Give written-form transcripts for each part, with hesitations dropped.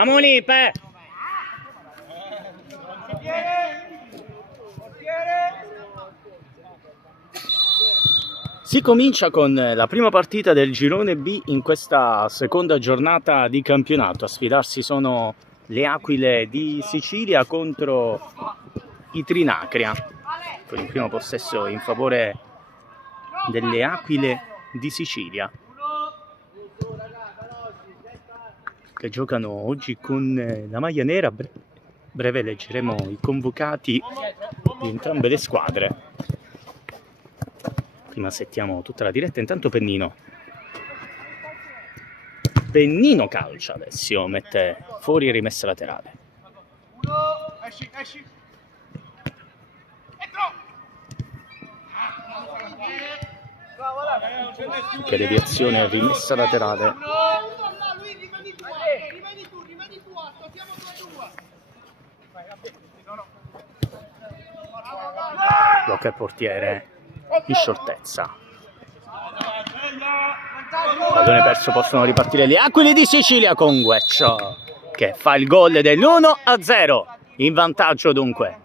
Amonipe! Si comincia con la prima partita del girone B in questa seconda giornata di campionato. A sfidarsi sono le Aquile di Sicilia contro i Trinacria, con il primo possesso in favore delle Aquile di Sicilia, che giocano oggi con la maglia nera. Breve leggeremo i convocati di entrambe le squadre. Prima settiamo tutta la diretta. Intanto Pennino calcia. Alessio mette fuori rimessa laterale. Che deviazione, rimessa laterale. Blocca il portiere in scioltezza. Pallone perso, possono ripartire le Aquile di Sicilia con Gueccio che fa il gol dell'1-0. In vantaggio dunque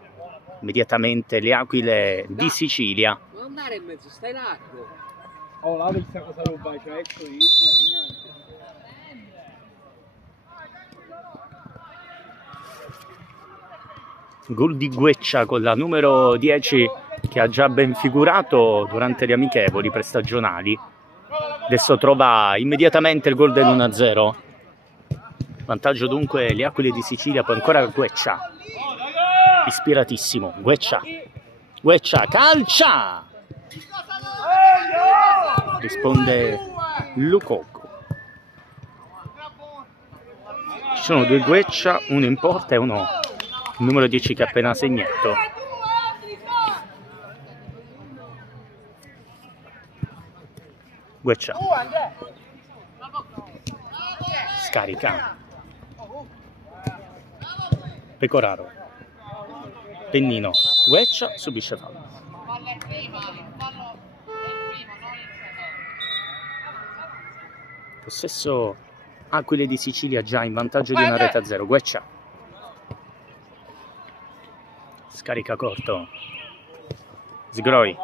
immediatamente le Aquile di Sicilia. Non andare in mezzo, stai largo. Oh, là questa cosa roba, cioè ecco io. Gol di Gueccia con la numero 10 che ha già ben figurato durante gli amichevoli prestagionali. Adesso trova immediatamente il gol dell'1-0. Vantaggio dunque le Aquile di Sicilia, poi ancora Gueccia. Ispiratissimo, Gueccia calcia! Risponde Lucoco. Ci sono due Gueccia, uno in porta e uno il numero 10 che ha appena segnato. Gueccia scarica. Pecoraro. Pennino. Gueccia subisce fallo. Possesso Aquile di Sicilia già in vantaggio di una rete a 0. Gueccia. Scarica corto. Sgroi.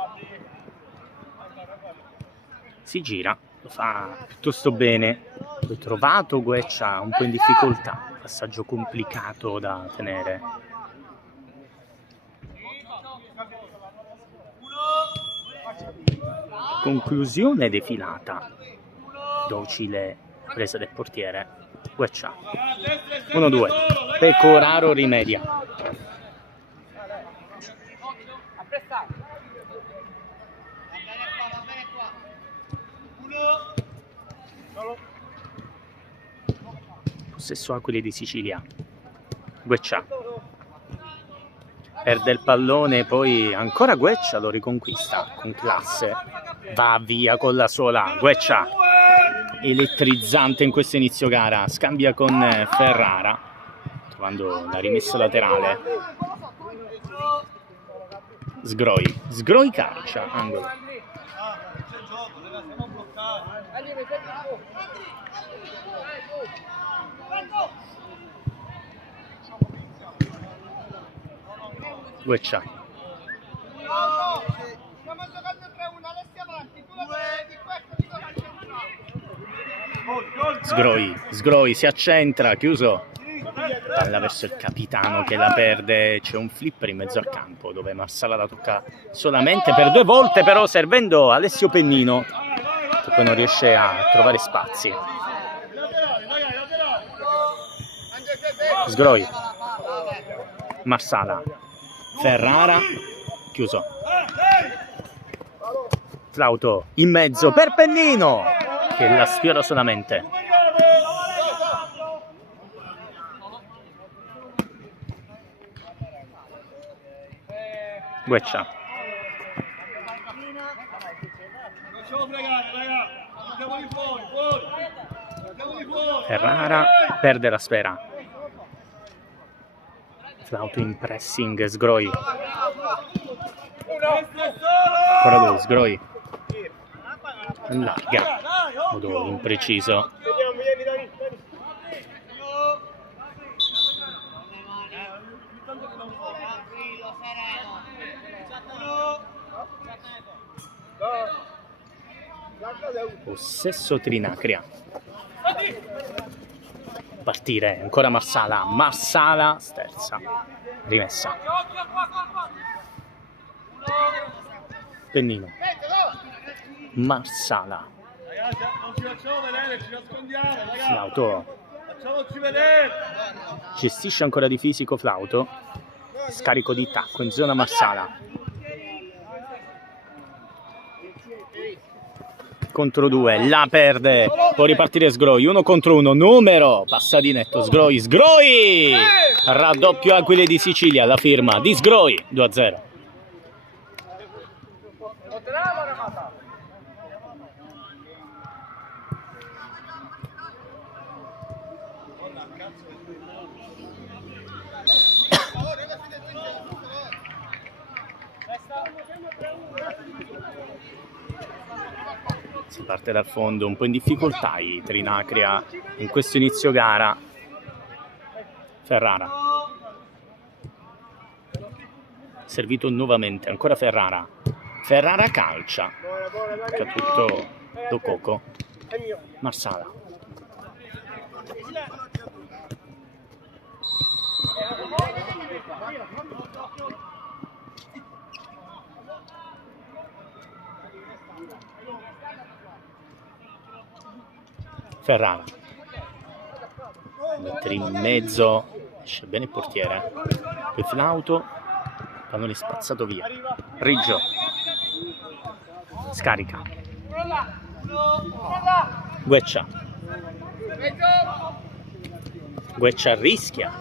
Si gira, lo fa piuttosto bene. Poi trovato Gueccia un po' in difficoltà. Passaggio complicato da tenere. Conclusione defilata. Docile presa del portiere. Gueccia. 1-2. Pecoraro rimedia. Possesso Aquile di Sicilia. Gueccia. Perde il pallone, poi ancora Gueccia lo riconquista con classe. Va via con la sola. Gueccia. Elettrizzante in questo inizio gara. Scambia con Ferrara, trovando la rimessa laterale. Sgroi calcia. Angolo. Gueccia. Sgroi si accentra, chiuso. Palla verso il capitano che la perde. C'è un flipper in mezzo al campo dove Marsala la tocca solamente per 2 volte, però servendo Alessio Pennino che poi non riesce a trovare spazi. Sgroi. Marsala. Ferrara. Chiuso. Flauto in mezzo per Pennino che la sfiora solamente. Gueccia. Ferrara perde la sfera. Flauto in pressing. Sgroi. Ancora lui, Sgroi. Allarga. Modo impreciso. Possesso Trinacria. Partire, ancora Marsala. Marsala, sterza. Rimessa. Pennino. Marsala. Non ci facciamo vedere, ci nascondiamo, ragazzi. Flauto. Facciamoci vedere. Gestisce ancora di fisico Flauto. Scarico di tacco in zona Marsala. Contro 2, la perde. Può ripartire Sgroi. 1 contro 1. Numero. Passa di netto. Sgroi. Sgroi. Raddoppio Aquile di Sicilia. La firma di Sgroi. 2-0. Si parte dal fondo, un po' in difficoltà i Trinacria in questo inizio gara. Ferrara. Servito nuovamente, ancora Ferrara. Ferrara calcia. Che ha tutto Lococo. Marsala. Ferrara. Mettere in mezzo, esce bene il portiere. Poi Flauto, pallone spazzato via. Riggio. Scarica. Gueccia. Gueccia rischia.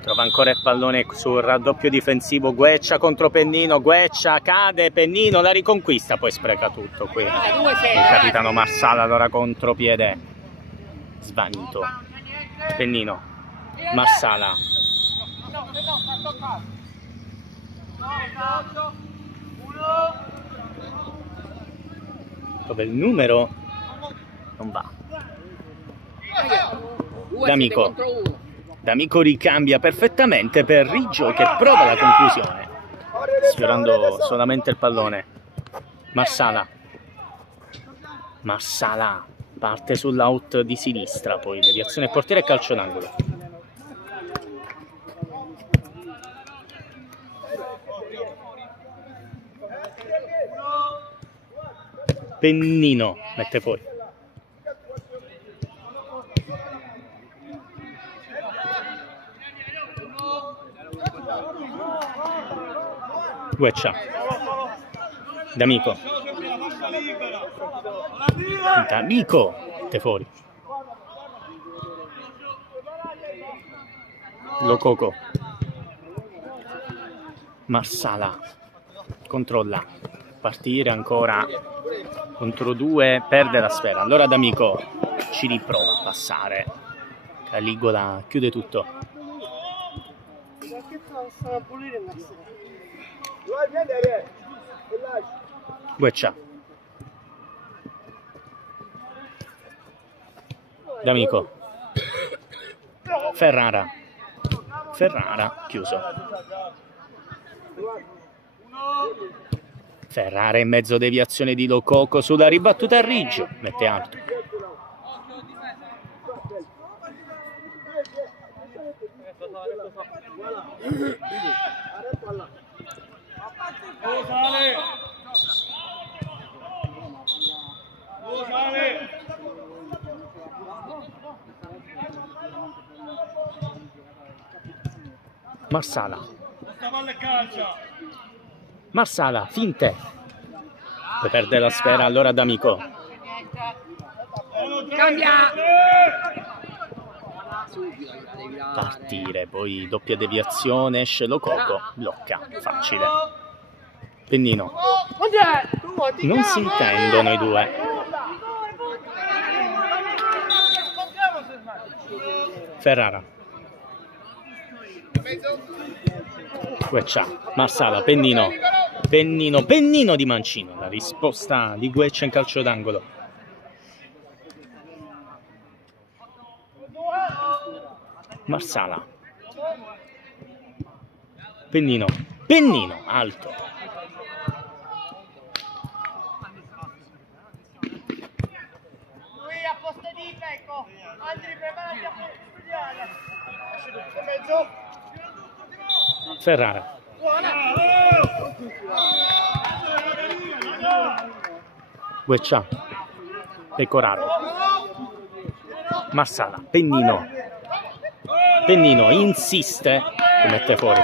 Trova ancora il pallone sul raddoppio difensivo. Gueccia contro Pennino. Gueccia cade. Pennino la riconquista. Poi spreca tutto qui. Il capitano Marsala allora contropiede. Svanito. Pennino. Marsala. Dove il numero non va. D'Amico. D'Amico ricambia perfettamente per Riggio che prova la conclusione. Sfiorando solamente il pallone. Marsala. Marsala. Parte sull'out di sinistra, poi deviazione portiere e calcio d'angolo. Pennino mette fuori. Gueccia. D'Amico. D'Amico. Mette fuori. Lococo. Marsala. Controlla. Partire ancora contro 2. Perde la sfera. Allora D'Amico ci riprova a passare. Caligola chiude tutto. Gueccia. D'Amico. Ferrara. Ferrara chiuso. Ferrara in mezzo deviazione di Lococo sulla ribattuta a Riggio. Mette alto. Marsala. Marsala, finte. Poi perde la sfera, allora D'Amico. Cambia! Partire, poi doppia deviazione, esce Lococo, blocca, facile. Pennino. Non si intendono i due. Ferrara. Gueccia, Marsala, Pennino. Pennino, Pennino di Mancino. La risposta di Gueccia in calcio d'angolo. Marsala. Pennino. Pennino, alto. Ferrara. Gueccia. Pecoraro. Marsala. Pennino. Pennino insiste e mette fuori.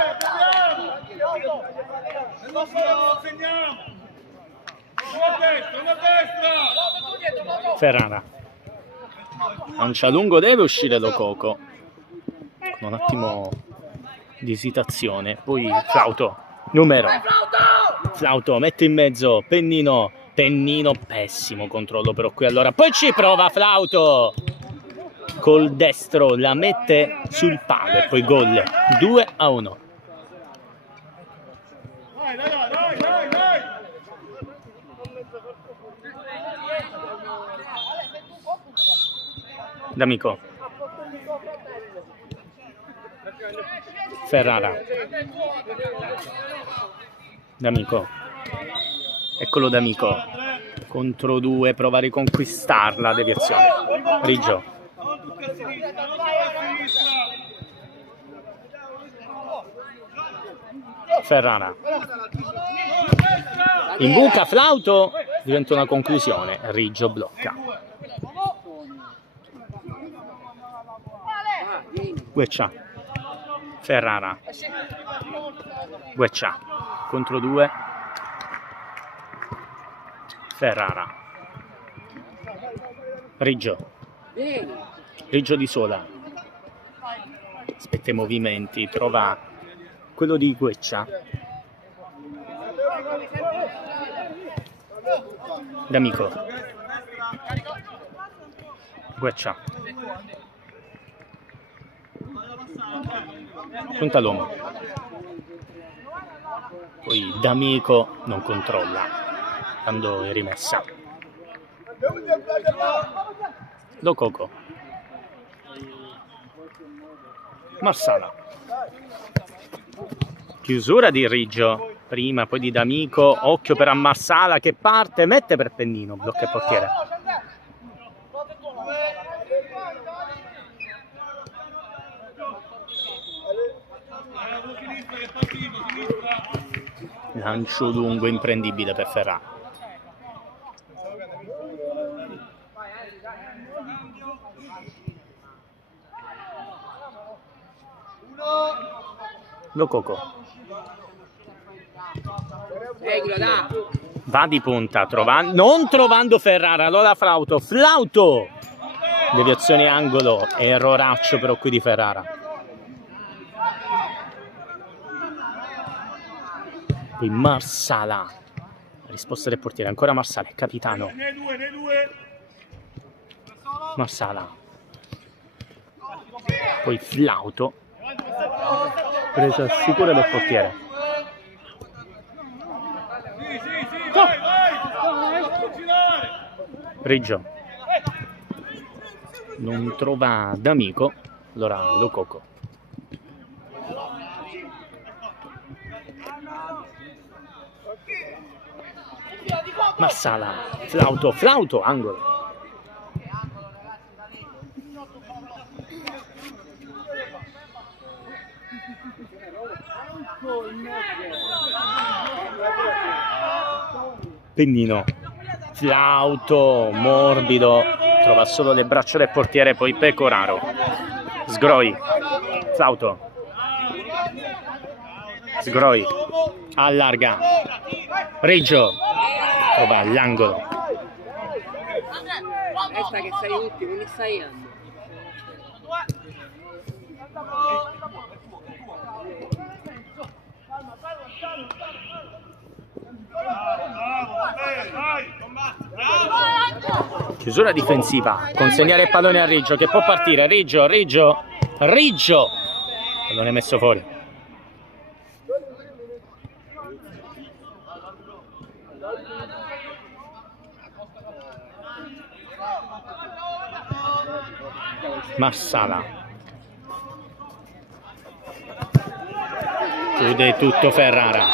Ferrara. Lancia lungo, deve uscire Lococo. Con un attimo di esitazione. Poi Flauto. Numero. Flauto mette in mezzo. Pennino. Pennino, pessimo controllo però qui allora. Poi ci prova Flauto. Col destro la mette sul palo e poi gol. 2-1. D'Amico. Ferrara. D'Amico. Eccolo D'Amico. Contro due, prova a riconquistarla. Deviazione. Riggio. Ferrara. In buca Flauto. Diventa una conclusione. Riggio blocca. Gueccia. Ferrara. Gueccia. Contro due. Ferrara. Riggio. Riggio di sola. Aspetta i movimenti. Trova quello di Gueccia. D'Amico. Gueccia. Punta l'uomo. Poi D'Amico non controlla quando è rimessa. Lococo. Marsala. Chiusura di Riggio. Prima, poi di D'Amico. Occhio per Marsala che parte. Mette per Pennino. Blocca il portiere. Lancio lungo imprendibile per Ferrara. Lococo. Va di punta, non trovando Ferrara, allora Flauto. Flauto! Deviazione angolo, erroraccio però qui di Ferrara. Poi Marsala. Risposta del portiere, ancora Marsala, è capitano. Marsala. Poi Flauto. Presa sicura del portiere. Riggio. Non trova D'Amico. Allora Lococo. Marsala. Flauto. Flauto. Angolo. Pennino. Flauto. Morbido. Trova solo le braccia del portiere. Poi Pecoraro. Sgroi. Flauto. Sgroi. Allarga. Riggio. Trova l'angolo. Resta che sei ultimo, non stai andando. Chiusura difensiva. Consegnare il pallone a Riggio che può partire. Riggio. Pallone messo fuori. Marsala. Chiude tutto Ferrara.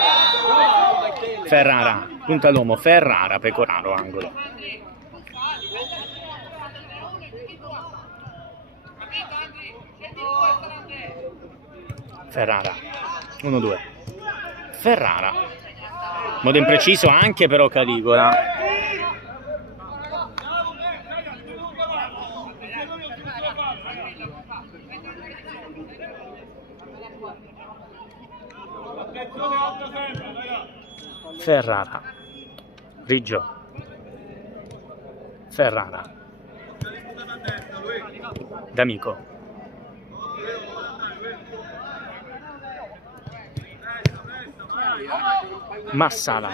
Ferrara. Punta l'uomo. Ferrara. Pecoraro. Angolo. Ferrara. 1-2. Ferrara. Modo impreciso anche però Caligola. Ferrara. Riggio. Ferrara. D'Amico. Marsala.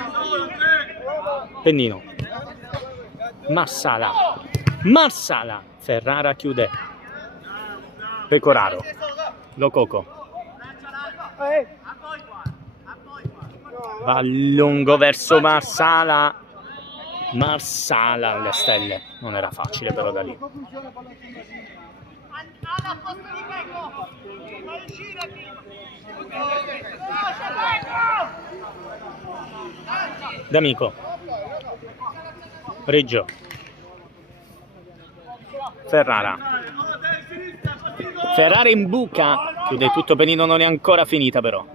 Pennino. Marsala. Marsala. Ferrara chiude. Pecoraro. Lococo. Va lungo verso Marsala. Marsala alle stelle. Non era facile però da lì. D'Amico. Reggio. Ferrara. Ferrara in buca. Chiude tutto Pennino, non è ancora finita però.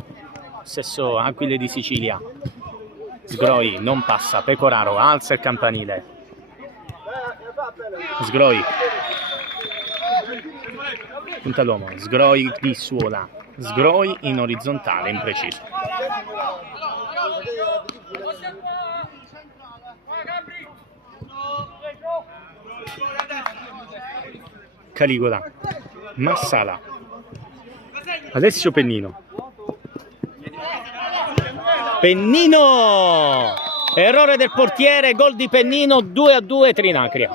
Stesso Aquile di Sicilia. Sgroi non passa. Pecoraro alza il campanile. Sgroi. Punta l'uomo. Sgroi di suola. Sgroi in orizzontale, impreciso. Caligola. Marsala. Alessio Pennino. Pennino! Errore del portiere, gol di Pennino, 2-2 Trinacria.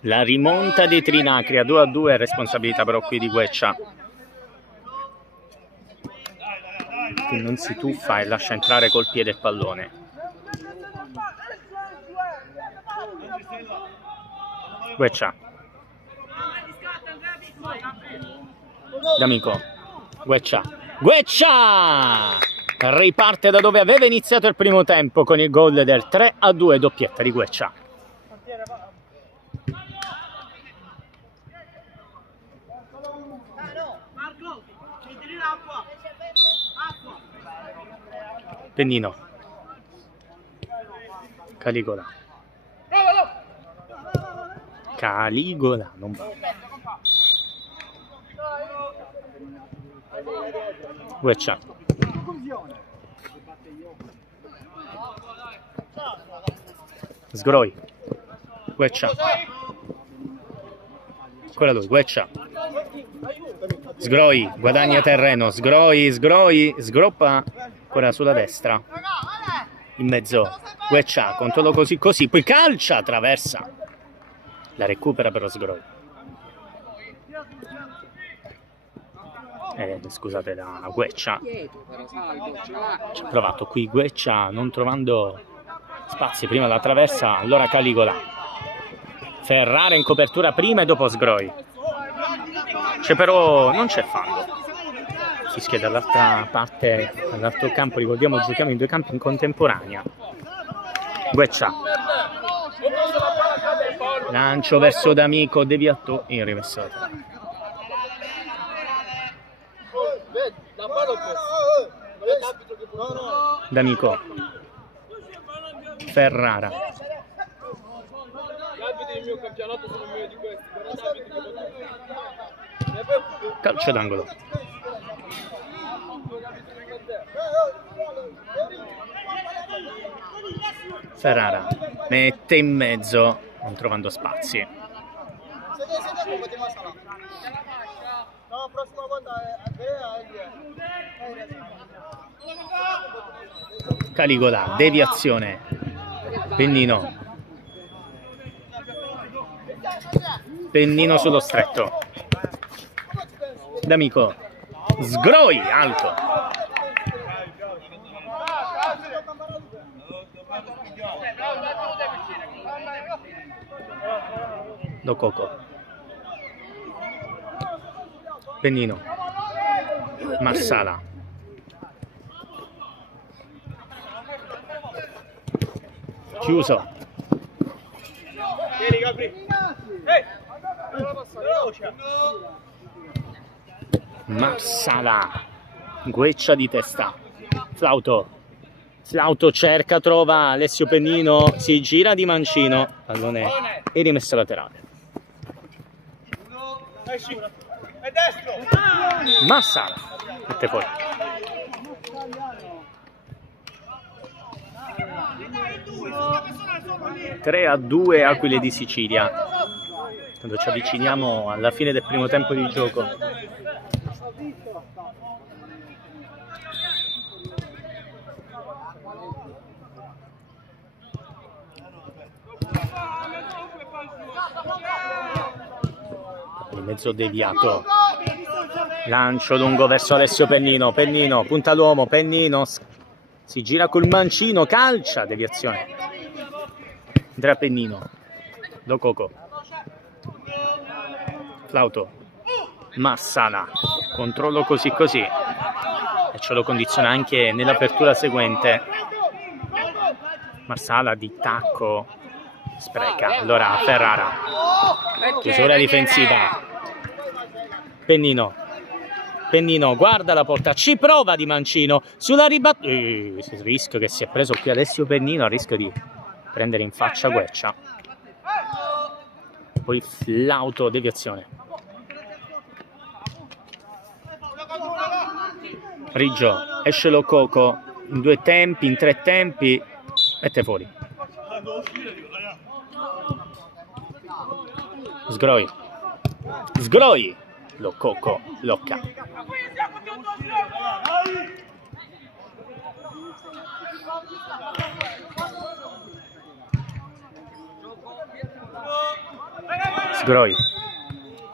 La rimonta di Trinacria, 2-2, responsabilità però qui di Gueccia. Che non si tuffa e lascia entrare col piede il pallone. Gueccia. D'Amico. Gueccia. Gueccia! Riparte da dove aveva iniziato il primo tempo con il gol del 3-2, doppietta di Gueccia. Pennino. Caligola. Caligola, non va. Gueccia. Sgroi. Gueccia. Ancora lui, Gueccia. Sgroi, guadagna terreno. Sgroi, sgroppa. Ancora sulla destra. In mezzo. Gueccia, controllo così, poi calcia, attraversa. La recupera però Sgroi. Scusate, la Gueccia. Ci ha provato qui Gueccia, non trovando spazi prima la traversa, allora Caligola. Ferrara in copertura prima e dopo Sgroi. C'è però, non c'è fallo. Fischia dall'altra parte, dall'altro campo, ricordiamo giochiamo in due campi in contemporanea. Gueccia. Lancio verso D'Amico, deviato in rimessa. D'Amico. Ferrara. Calcio d'angolo. Ferrara mette in mezzo, non trovando spazi. Caligola, deviazione. Pennino. Pennino sullo stretto. D'Amico. Sgroi, alto. Lococo. Pennino. Marsala. Chiuso. Vieni Gabri. Veloce. Marsala, Gueccia di testa, Flauto cerca, trova Alessio Pennino, si gira di mancino, pallone e rimessa laterale. Esci. E destro. Marsala mette fuori. Tre a 2 Aquile di Sicilia. Quando ci avviciniamo alla fine del primo tempo di gioco. Il mezzo deviato, lancio lungo verso Alessio Pennino, Pennino punta l'uomo, Pennino si gira col mancino, calcia, deviazione. Andrea Pennino, Lococo, Flauto, Marsala, controllo così e ce lo condiziona anche nell'apertura seguente. Marsala di tacco, spreca, allora Ferrara, chiusura difensiva. Pennino guarda la porta, ci prova di mancino sulla ribattuta, il rischio che si è preso qui Alessio Pennino, a rischio di prendere in faccia Gueccia. Poi Flauto, deviazione. Riggio, esce Lococo in 2 tempi, in 3 tempi, mette fuori. Sgroi, Lococo, Locca. Sgroi,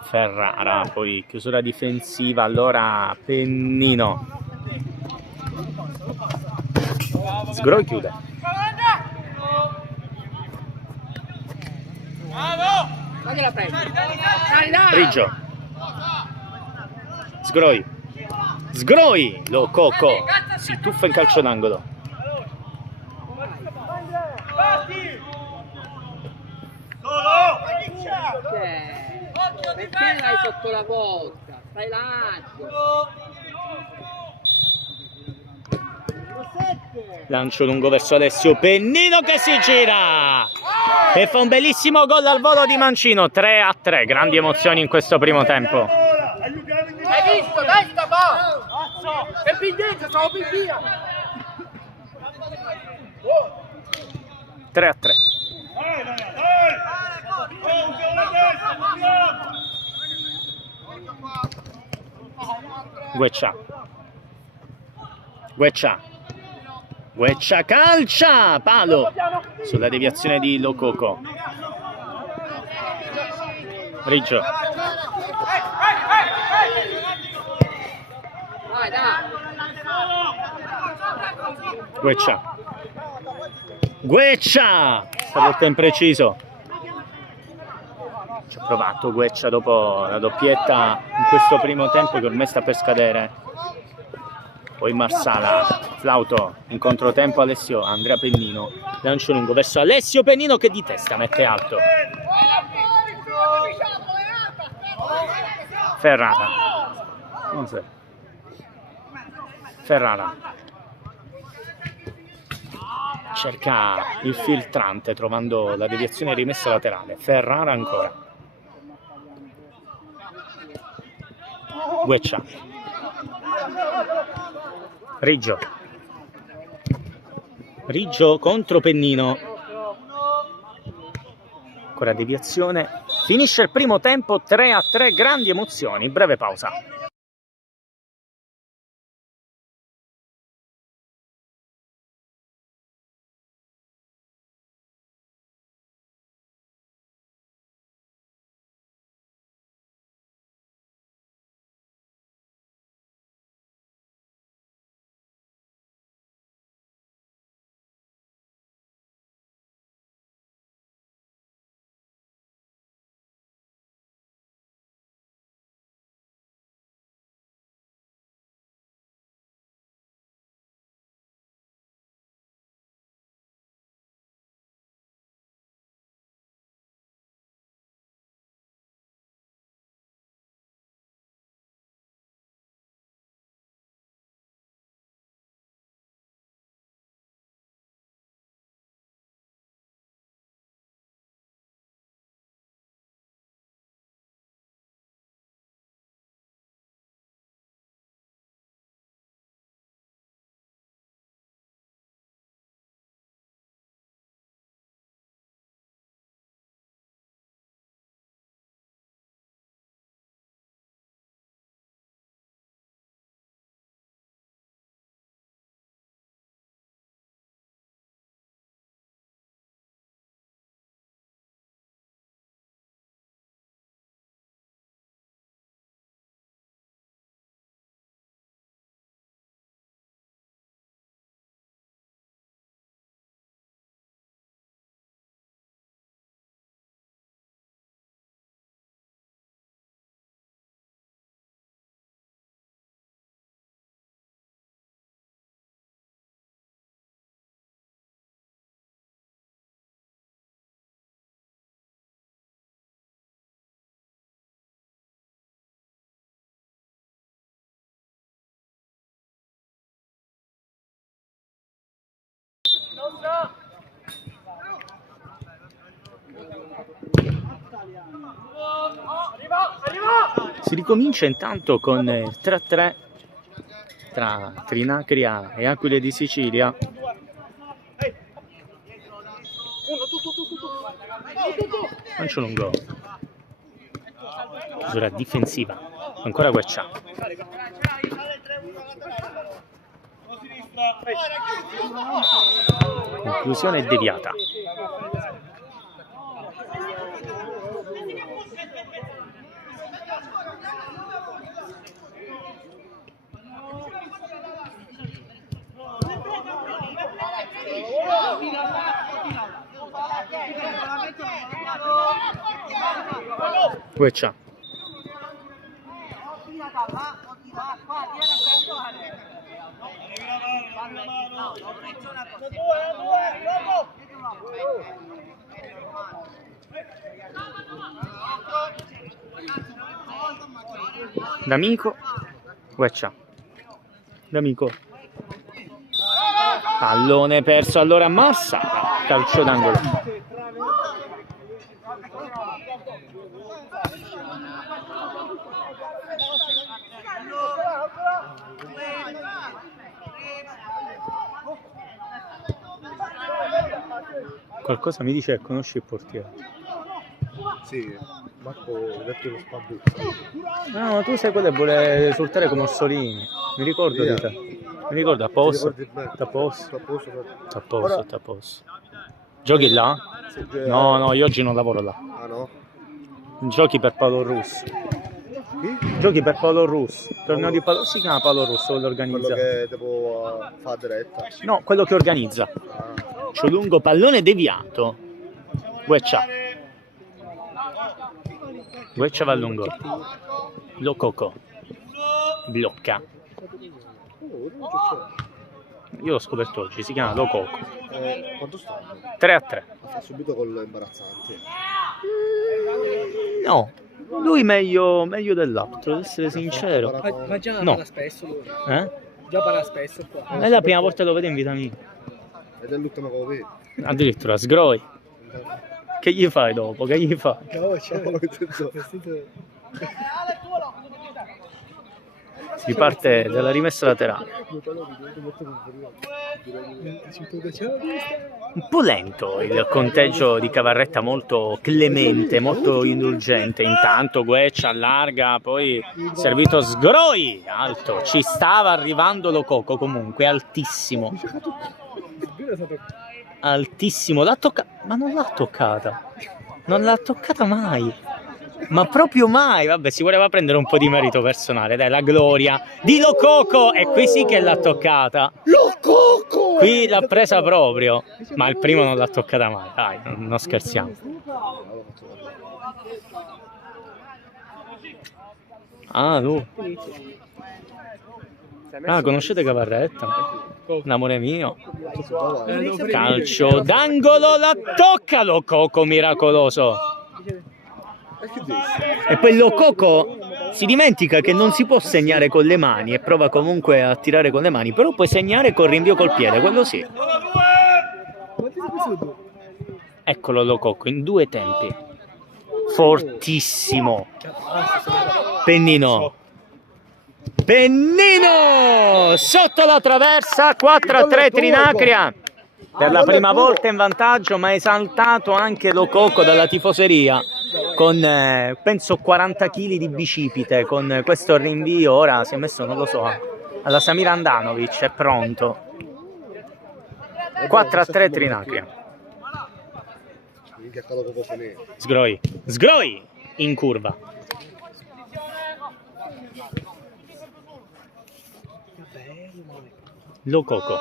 Ferrara, poi chiusura difensiva, allora Pennino. Sgroi chiude. Ma che la prendi? Riggio, Sgroi, Lococo, si tuffa in calcio d'angolo. Perché l'hai sotto la porta? Stai là. Lancio lungo verso Alessio Pennino che si gira e fa un bellissimo gol al volo di mancino. 3 a 3, grandi emozioni in questo primo tempo. Hai visto? Dai sta palla! E più dentro, stavo più via! 3 a 3. Gueccia calcia, palo sulla deviazione di Lococo. Riggio, Vai, dai! Gueccia, stavolta impreciso. Ci ha provato Gueccia dopo la doppietta in questo primo tempo che ormai sta per scadere. Poi Marsala, Flauto, in controtempo Andrea Pennino, lancio lungo verso Alessio Pennino che di testa mette alto. Ferrara, non so. Ferrara cerca il filtrante trovando la deviazione rimessa laterale. Ferrara ancora. Gueccia, Riggio contro Pennino, ancora deviazione. Finisce il primo tempo 3 a 3, grandi emozioni, breve pausa. Si ricomincia intanto con 3-3 tra Trinacria e Aquile di Sicilia. Lancio lungo. Misura difensiva. Ancora Gueccia. Conclusione deviata. Gueccia. D'Amico. Gueccia. D'Amico. Pallone perso allora a Massa. Calcio d'angolo. Qualcosa mi dice che conosci il portiere. Sì, Marco detto lo Spabuzza. No, ma tu sei quello che vuole risultare come Orsolini. Mi ricordo di te. Mi ricordo, a posto. A posto. A posto, a posto. Giochi là? No, no, io oggi non lavoro là. Ah no? Giochi per Paolo Russo. Chi? Giochi per Paolo Russo. Torneo di Paolo. Si chiama Paolo Russo, quello Quello organizza. che devo fare diretta. No, quello che organizza. Ah. C'ho lungo pallone deviato. Gueccia. Gueccia va a lungo. Lococo. Blocca. Io l'ho scoperto oggi, si chiama Lococo. Quanto stanno? 3-3. Fa subito gol imbarazzante. No, lui meglio dell'altro, devo essere sincero. Ma già No. parla spesso lui. Eh? Già parla spesso qua. È la prima volta che lo vedo in vita mia. Ed è l'ultima che lo vedi. Addirittura sgroi. Che gli fai dopo? Che gli fai? No, cioè, No, nel senso- vestito... Si parte dalla rimessa laterale. Un po' lento il conteggio di Cavarretta, molto clemente, molto indulgente. Intanto Gueccia allarga, poi servito Sgroi, alto. Ci stava arrivando Lococo comunque, altissimo. Altissimo, l'ha toccata, ma non l'ha toccata. Non l'ha toccata mai. Ma proprio mai, vabbè, si voleva prendere un po' di merito personale, dai, la gloria di Lococo, e qui sì che l'ha toccata. Lococo! Qui l'ha presa proprio, ma il primo non l'ha toccata mai, dai, non scherziamo. Ah, tu. Ah, conoscete Cavarretta? Un amore mio. Calcio d'angolo, la tocca Lococo, miracoloso. E poi Lococo si dimentica che non si può segnare con le mani e prova comunque a tirare con le mani, però puoi segnare col rinvio col piede, quello sì. Eccolo Lococo in due tempi. Fortissimo. Pennino. Pennino! Sotto la traversa, 4-3 Trinacria. Per la prima volta in vantaggio, ma esaltato anche Lococo dalla tifoseria. Con penso 40 kg di bicipite, con questo rinvio ora si è messo, non lo so, alla Samir Andanovic, è pronto. 4-3 Trinacria. Sgroi, Sgroi in curva. Lococo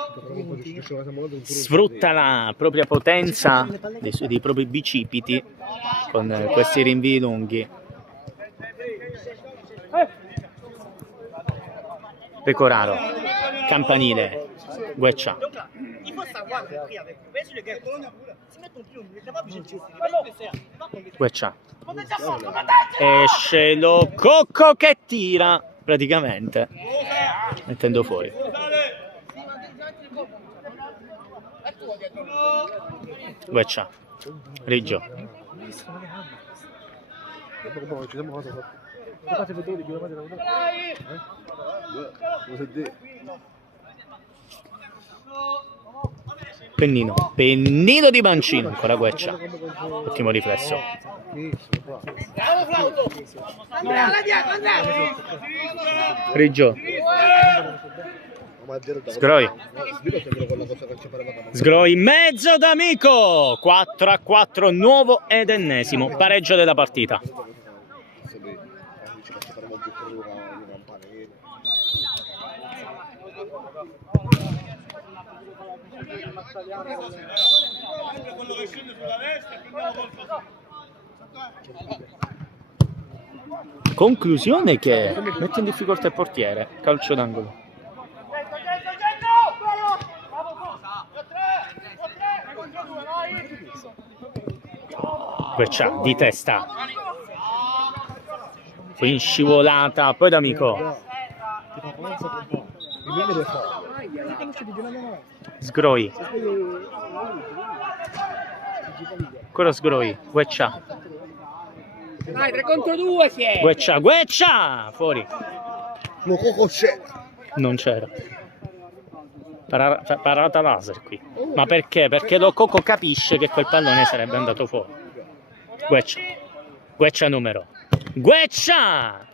sfrutta la propria potenza dei propri bicipiti con questi rinvii lunghi. Pecoraro, Campanile, Gueccia. Gueccia. Esce Lococo che tira praticamente, mettendo fuori. Gueccia, Riggio. Pennino di Mancino, ancora Gueccia. Ottimo riflesso. Riggio. Sgroi in mezzo d'Amico. 4-4, nuovo ed ennesimo pareggio della partita. Conclusione che mette in difficoltà il portiere. Calcio d'angolo. Gueccia di testa. Poi in scivolata, poi d'Amico. Sgroi. Ancora Sgroi. Gueccia. Dai, 3 contro 2 si è. Gueccia! Fuori. Non c'era. Parata laser qui. Ma perché? Perché Lo Coco capisce che quel pallone sarebbe andato fuori. Gueccia numero. Gueccia!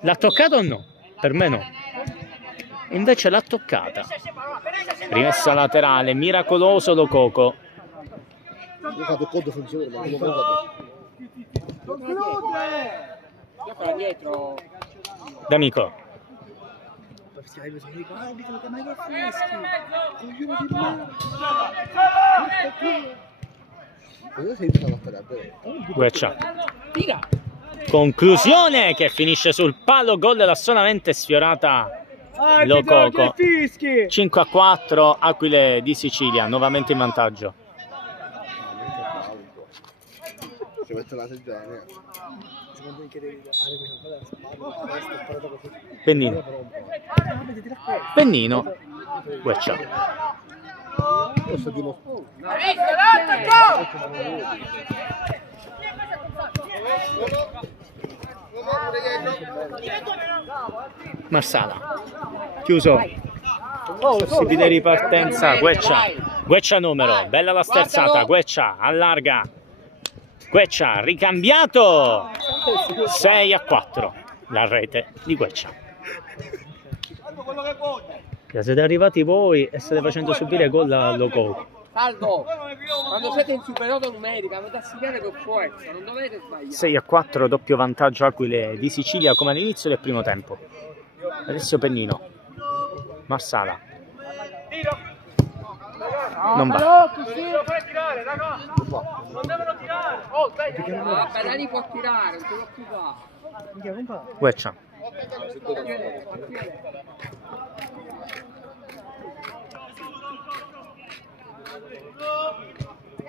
L'ha toccato o no? Per me no. Invece l'ha toccata. Rimessa laterale, miracoloso Lo Coco. Dietro. D'Amico. Gueccia. Conclusione che finisce sul palo, gol della solamente sfiorata Lo Coco. 5-4, Aquile di Sicilia, nuovamente in vantaggio. Pennino. Gueccia. Marsala. Chiuso. Possibile ripartenza. Gueccia numero. Bella la sterzata. Gueccia allarga. Gueccia ricambiato. 6-4. La rete di Gueccia. Siete arrivati voi e state facendo subire gol a Lo Coco. Salvo, quando siete in superiore numerica avete a segnare con forza, non dovete sbagliare. 6-4, doppio vantaggio Aquile di Sicilia come all'inizio del primo tempo. Adesso Pennino. Marsala. Non va. Non devono tirare. Oh, vabbè, Dani può tirare, non te lo preoccupare. Gueccia.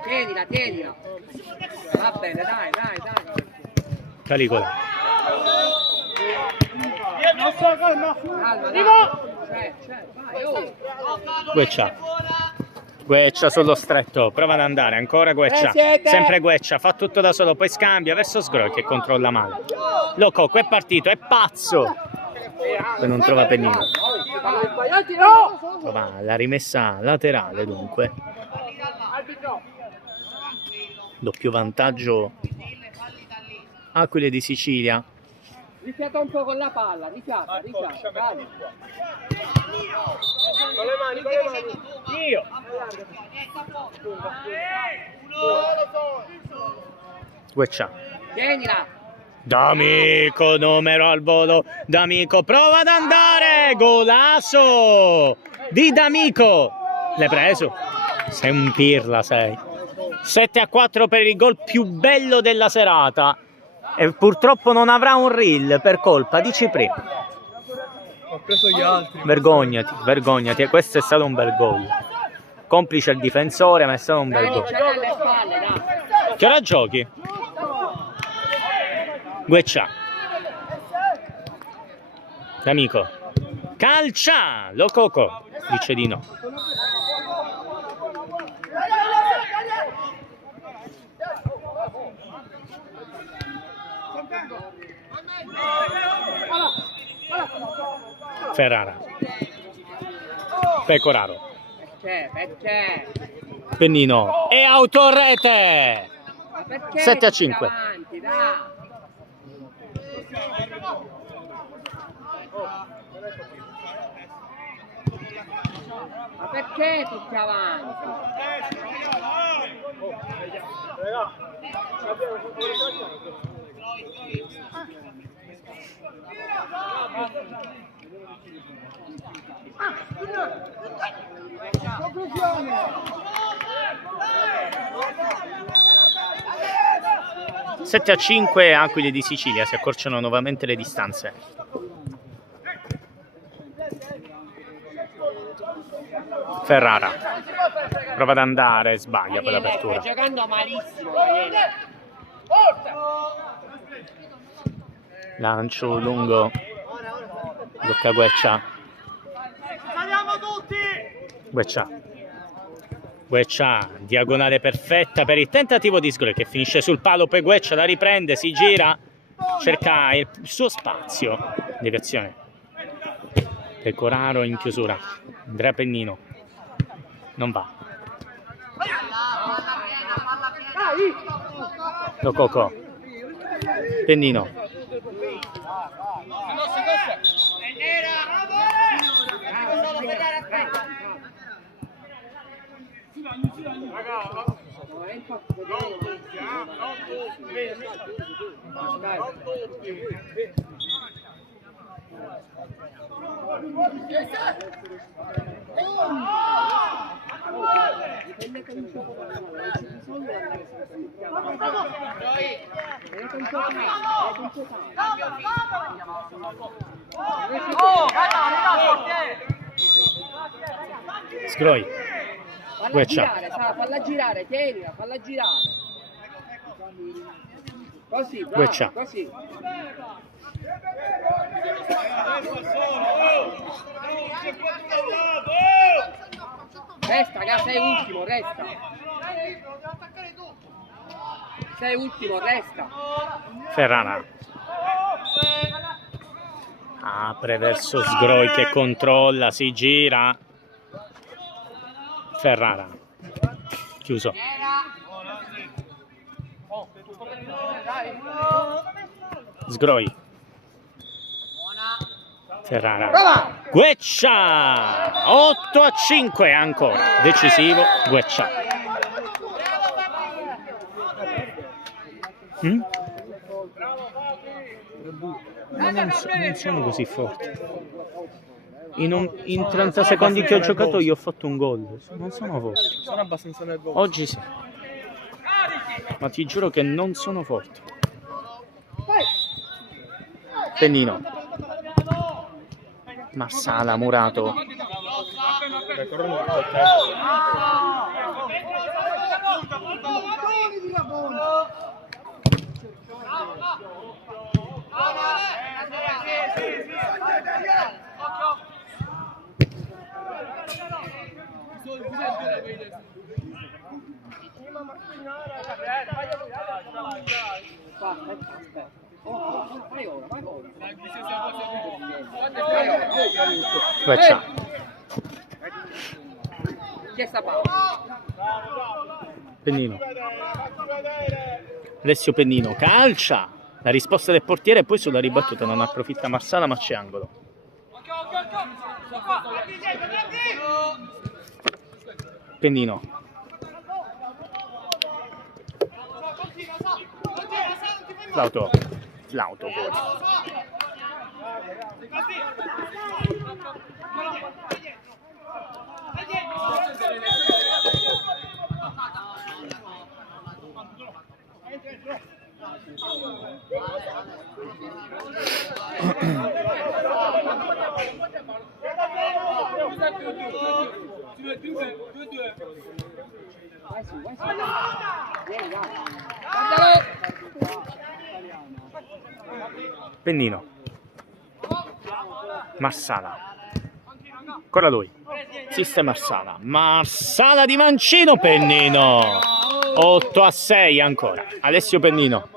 Tienila. Va bene, dai. Calicola. Gueccia sullo stretto, prova ad andare, ancora Gueccia, sempre Gueccia, fa tutto da solo, poi scambia verso Sgroi che controlla male. Lo Coco è partito, è pazzo! Poi non trova Pennino. Trova la rimessa laterale dunque. Doppio vantaggio Aquile di Sicilia. Rifiata un po' con la palla, rifiata, vai. Con le mani. Io. Gueccia. Tienila. D'Amico, numero al volo. D'Amico prova ad andare. Golasso di D'Amico. L'hai preso? Sei un pirla, sei. 7-4 per il gol più bello della serata. E purtroppo non avrà un reel per colpa di Cipri. Ho preso gli altri. Vergognati. Questo è stato un bel gol. Complice il difensore, ma è stato un bel gol. Che ora giochi? Gueccia. D'Amico. Calcia! Lo Coco. Dice di no. Ferrara. Pecoraro. Perché? Pennino. E autorete! Ma perché 7-5. avanti, dai? Ma perché tutti avanti? Conclusione. 7-5, Aquile di Sicilia, si accorciano nuovamente le distanze. Ferrara prova ad andare, sbaglia per l'apertura. Sta giocando malissimo. Lancio lungo, blocca Gueccia. Gueccia, diagonale perfetta per il tentativo di Sgroi che finisce sul palo, poi Gueccia la riprende, si gira, cerca il suo spazio. Deviazione. Pecoraro in chiusura. Andrea Pennino. Non va. Lococo. Pennino. Sgroi. Falla girare, tienila, falla girare. Così, bravo, Gueccia. così. Resta, raga, sei ultimo, resta. Sei ultimo, resta. Ferrara. Apre verso Sgroi che controlla, si gira. Ferrara. Chiuso. Sgroi. Ferrara. Gueccia! 8-5 ancora. Decisivo Gueccia. Ma non sono così forte. In 30 secondi che ho giocato io ho fatto un gol. Non sono forte. Sono abbastanza nervoso. Oggi sì. Ma ti giuro che non sono forte. Pennino. Marsala, Murato. Gueccia. Pennino. Alessio Pennino calcia. La risposta del portiere e poi sulla ribattuta non approfitta Marsala, ma c'è angolo. Pennino. Flauto. Flauto fuori. Pennino. Marsala. Ancora lui. Sistema Marsala. Marsala di Mancino. Pennino. 8-6 ancora. Alessio Pennino.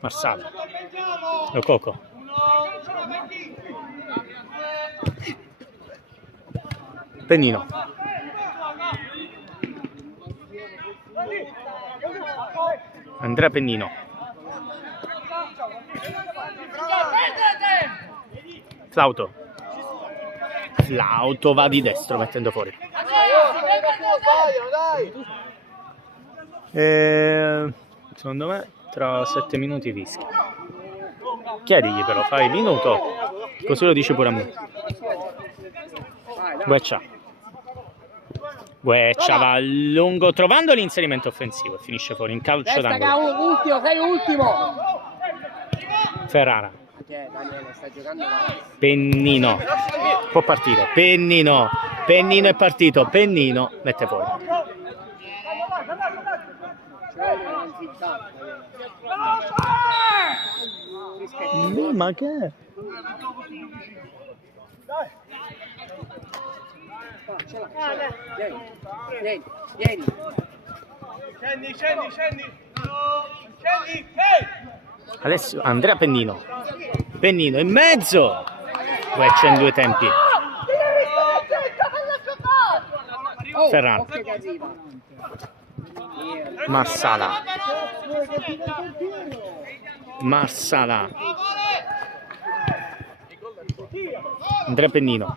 Marsala, Lococo, Pennino, Andrea Pennino, Flauto, Flauto va di destro mettendo fuori. Secondo me tra 7 minuti fischia. Chiedigli però, fai il minuto, così lo dici pure a me. Gueccia. Gueccia va a lungo trovando l'inserimento offensivo e finisce fuori in calcio d'angolo. Ultimo, sei ultimo. Ferrara. Daniele, sta giocando male. Pennino. Può partire. Pennino. Pennino è partito. Pennino mette fuori. Ma che è? Vieni. Scendi. Ehi! Alessio, Andrea Pennino. Pennino in mezzo. Gueccia in due tempi. Ferrara. Marsala. Andrea Pennino.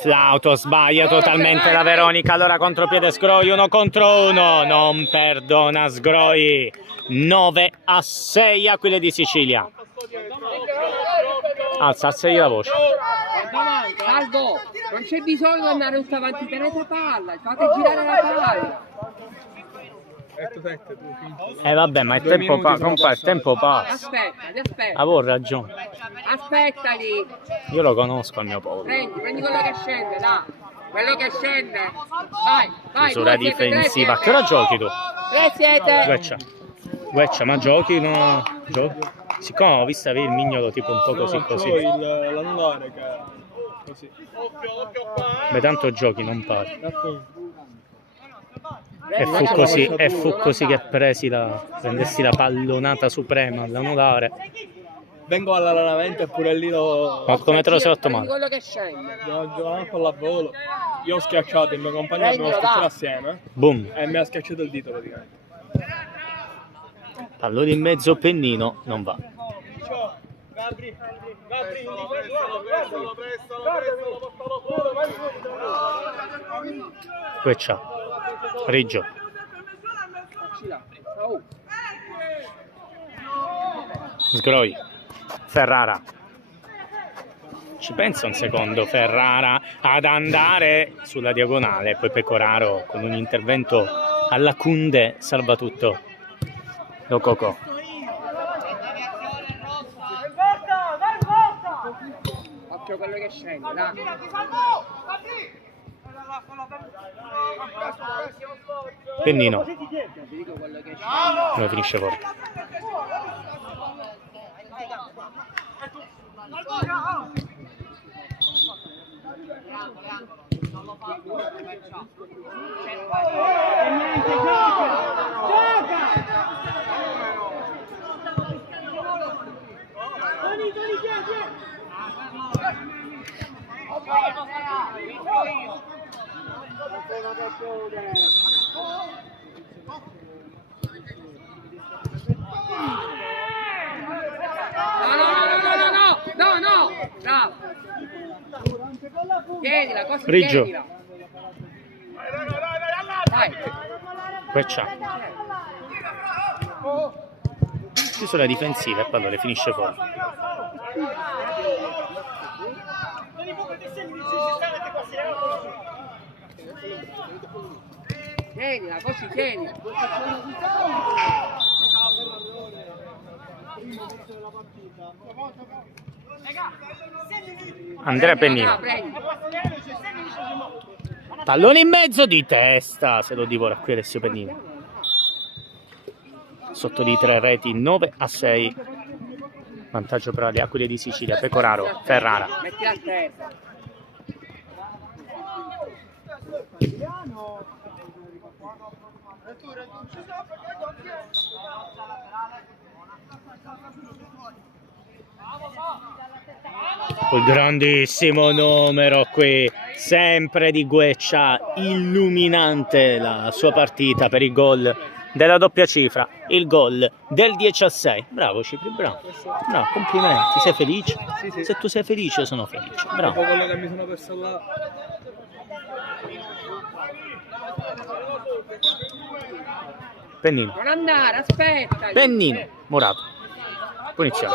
Flauto sbaglia totalmente la Veronica, allora contropiede Sgroi, 1 contro 1, non perdona Sgroi. 9-6 Aquile di Sicilia. Alzarsi la voce. Salvo, non c'è bisogno di andare tutto avanti, tenete palla, fate girare la palla. Vabbè, ma il tempo passa. Il tempo passa. Aspetta. Avevo ragione. Aspettali. Io lo conosco il mio popolo. Prendi quello che scende, dai. Quello che scende. Vai. Misura difensiva. A che ora giochi tu? 3 siete. Gueccia, ma giochi? No. Giochi? Siccome ho visto avere il mignolo tipo un po' così. L'anulare che è così. Beh, tanto giochi, non parli. E fu così che prendessi la pallonata suprema all'anulare. Vengo all'allenamento e pure lì Ma come te lo sei fatto male? Quello che scende. giocavamo a pallavolo. Io ho schiacciato, il mio compagno abbiamo schiacciato assieme Boom. e mi ha schiacciato il dito praticamente. Pallone in mezzo, Pennino, non va. Gabri, Gueccia, Riggio, Sgroi, Ferrara. Ci pensa un secondo Ferrara ad andare sulla diagonale, poi Pecoraro con un intervento alla Cunde salva tutto. Lococo. Occhio quello che scende, dai. Pennino. Come finisce fuori? No, bravo. Tienila, così Riggio. tienila. Vai. Gueccia. Chiusola difensiva e pallone finisce fuori. Tienila, così tienila. Andrea Pennino. Prendi. Pallone in mezzo di testa, se lo divora qui Alessio Pennino. Sotto di 3 reti, 9-6. Vantaggio per le Aquile di Sicilia. Pecoraro, Ferrara. Metti a terra. Un grandissimo numero qui, sempre di Gueccia, illuminante la sua partita per il gol della doppia cifra, il gol del 10-6. Bravo Cipri, bravo. Bravo, complimenti, sei felice? Sì, sì. Se tu sei felice sono felice, Dopo bravo. quello che mi sono perso là. Pennino, Non andare, aspetta. Pennino, Morato. Punizione.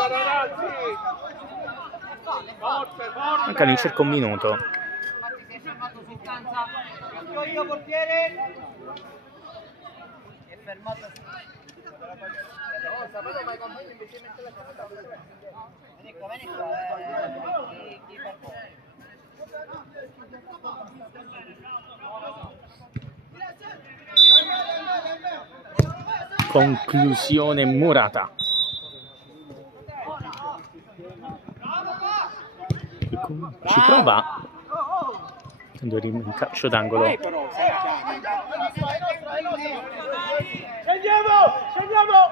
Manca all'incirca un minuto. Conclusione Murata. Ci prova. In calcio d'angolo. Scendiamo! Scendiamo!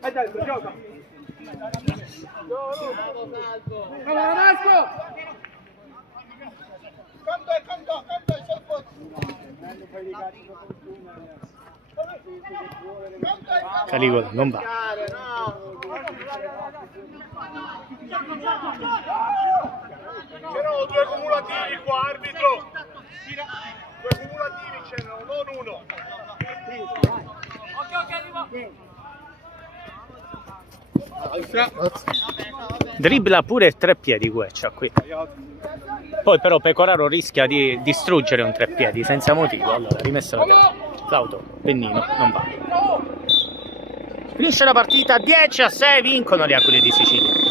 È dentro, gioca! Bravo, Marco! Caligola non va. C'erano 2 cumulativi qua, arbitro! 2 cumulativi c'erano, non uno! Dribbla pure il treppiedi Gueccia qui. Poi però Pecoraro rischia di distruggere un treppiedi senza motivo. Allora rimessa la gara. Flauto, Pennino, non va. Finisce la partita 10-6, vincono le Aquile di Sicilia.